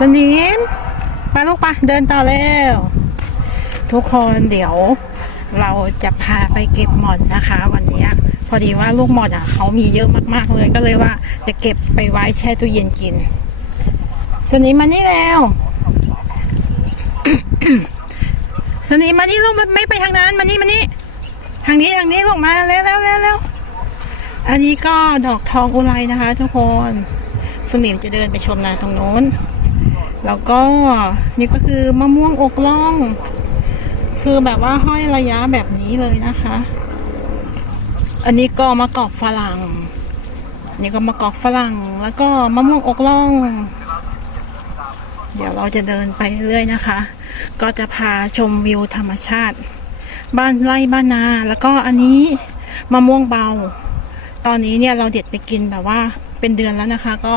สนิมไปลูกปะเดินต่อเร็วทุกคนเดี๋ยวเราจะพาไปเก็บหมอนนะคะ วันนี้พอดีว่าลูกหมอนอะเขามีเยอะมากๆเลยก็เลยว่า จะเก็บไปไว้แช่ตู้เย็นกิน สนิมมานี่แล้ว สนิมมานี่ลูกไม่ไปทางนั้นมานี่มานี่ทางนี้ทางนี้ลูกมาเร็วเร็วเร็วเร็วอันนี้ก็ดอกทองอุไรนะคะ ทุกคนสนิมจะเดินไปชมนาตรงโน้น แล้วก็นี่ก็คือมะม่วงอกล่อง คือแบบว่าห้อยระยะแบบนี้เลยนะคะ อันนี้ก็มะกอกฝรั่งนี่ก็มะกอกฝรั่ง แล้วก็มะม่วงอกล่อง เดี๋ยวเราจะเดินไปเรื่อยนะคะ ก็จะพาชมวิวธรรมชาติ บ้านไร่บ้านนา แล้วก็อันนี้มะม่วงเบา ตอนนี้เนี่ยเราเด็ดไปกินแบบว่าเป็นเดือนแล้วนะคะ ก็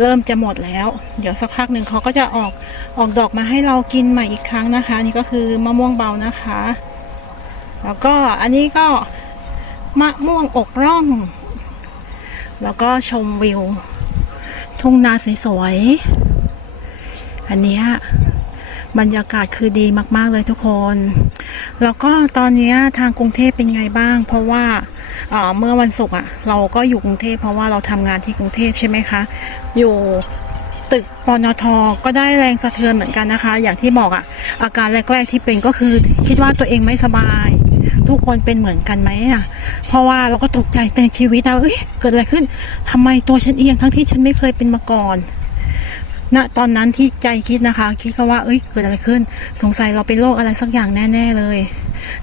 เริ่มจะหมดแล้ว เดี๋ยวสักพักหนึ่งเขาก็จะออกออกดอกมาให้เรากินใหม่อีกครั้งนะคะ นี่ก็คือมะม่วงเบานะคะ แล้วก็อันนี้ก็มะม่วงอกร่อง แล้วก็ชมวิว ทุ่งนาสวยๆอันนี้บรรยากาศคือดีมากๆเลยทุกคน แล้วก็ตอนนี้ทางกรุงเทพเป็นไงบ้าง เพราะว่า เมื่อวันศุกร์อะเราก็อยู่กรุงเทพเพราะว่าเราทำงานที่กรุงเทพใช่ไหมคะ อยู่ตึกปนทก็ได้แรงสะเทือนเหมือนกันนะคะ อย่างที่บอกอะอาการแรก ๆที่เป็นก็คือคิดว่าตัวเองไม่สบาย ทุกคนเป็นเหมือนกันไหมอะเพราะว่าเราก็ตกใจในชีวิตเราเอ้ยเกิดอะไรขึ้นทำไมตัวฉันเอียงทั้งที่ฉันไม่เคยเป็นมาก่อนณตอนนั้นที่ใจคิดนะคะ คิดก็ว่าเอ้ยเกิดอะไรขึ้น สงสัยเราเป็นโรคอะไรสักอย่างแน่ ๆ เลย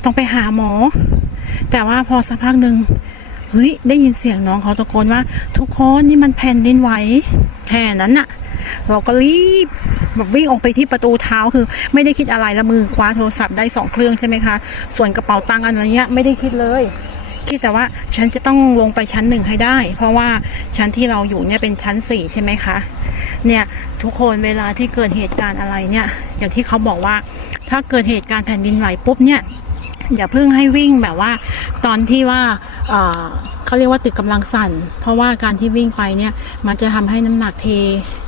ต้องไปหาหมอ แต่ว่าพอสักพักหนึ่งเฮ้ยได้ยินเสียงน้องเขาตะโกนว่า ทุกคนนี่มันแผ่นดินไหวแค่นั้นน่ะ เราก็รีบแบบวิ่งออกไปที่ประตูเท้าคือ ไม่ได้คิดอะไรละมือคว้าโทรศัพท์ได้สองเครื่องใช่ไหมคะ ส่วนกระเป๋าตังค์อันนี้ไม่ได้คิดเลยคิดแต่ว่าฉันจะต้องลงไปชั้นหนึ่งให้ได้ เพราะว่าชั้นที่เราอยู่เนี่ยเป็นชั้นสี่ใช่ไหมคะเนี่ยทุกคนเวลาที่เกิดเหตุการณ์อะไรเนี่ยอย่างที่เขาบอกว่าถ้าเกิดเหตุการณ์แผ่นดินไหวปุ๊บเนี่ย อย่าเพิ่งให้วิ่งแบบว่า ตอนที่ว่าเขาเรียกว่าตึกกำลังสั่น เพราะว่าการที่วิ่งไปเนี่ยมันจะทำให้น้ำหนักเท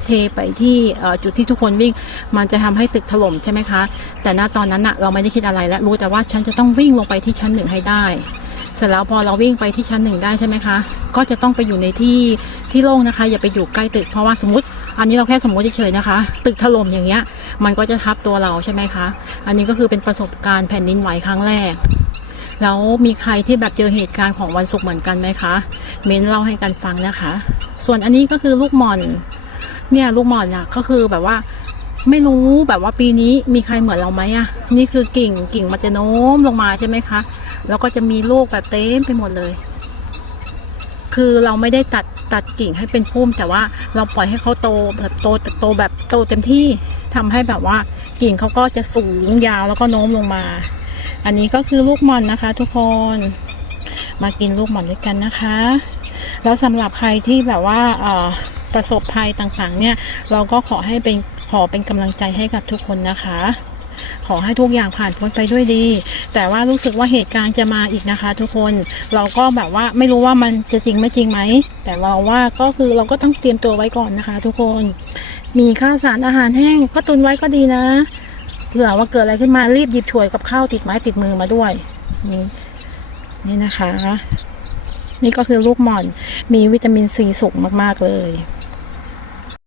เทไปที่จุดที่ทุกคนวิ่ง มันจะทำให้ตึกถล่มใช่ไหมคะ แต่ณตอนนั้นอะเราไม่ได้คิดอะไรแล้วรู้แต่ว่าฉันจะต้องวิ่งลงไปที่ชั้นหนึ่งให้ได้ เสร็จแล้วพอเราวิ่งไปที่ชั้นหนึ่งได้ใช่ไหมคะ ก็จะต้องไปอยู่ในที่ที่โล่งนะคะ อย่าไปอยู่ใกล้ตึก เพราะว่าสมมติ อันนี้เราแค่สมมติเฉยๆนะคะ ตึกถล่มอย่างเงี้ย มันก็จะทับตัวเราใช่ไหมคะ อันนี้ก็คือเป็นประสบการณ์แผ่นดินไหวครั้งแรก แล้วมีใครที่แบบเจอเหตุการณ์ของวันศุกร์เหมือนกันไหมคะ เม้นเล่าให้กันฟังนะคะ ส่วนอันนี้ก็คือลูกหม่อน เนี่ยลูกหม่อนอะก็คือแบบว่าไม่รู้แบบว่าปีนี้มีใครเหมือนเราไหมอะนี่คือกิ่งกิ่งมันจะโน้มลงมาใช่ไหมคะ แล้วก็จะมีลูกแบบเต็มไปหมดเลย คือเราไม่ได้ตัดตัดกิ่งให้เป็นพุ่ม แต่ว่าเราปล่อยให้เขาโตแบบโตโตแบบโตเต็มที่ทำให้แบบว่ากิ่งเขาก็จะสูงยาวแล้วก็โน้มลงมา อันนี้ก็คือลูกมอนนะคะ ทุกคนมากินลูกหมอนด้วยกันนะคะ แล้วสำหรับใครที่แบบว่าประสบภัยต่างๆ เนี่ย เราก็ขอให้เป็นขอเป็นกำลังใจให้กับทุกคนนะคะ ขอให้ทุกอย่างผ่านพ้นไปด้วยดี แต่ว่ารู้สึกว่าเหตุการณ์จะมาอีกนะคะ ทุกคนเราก็แบบว่าไม่รู้ว่ามันจะจริงไม่จริงไหม แต่เราว่าก็คือเราก็ต้องเตรียมตัวไว้ก่อนนะคะ ทุกคนมีข้าวสารอาหารแห้งก็ตุนไว้ก็ดีนะเผื่อว่าเกิดอะไรขึ้นมารีบหยิบถ้วยกับข้าวติดไม้ติดมือมาด้วยนี่นี่นะคะ นี่ก็คือลูกหม่อนมีวิตามินซีสูงมาก ๆ เลย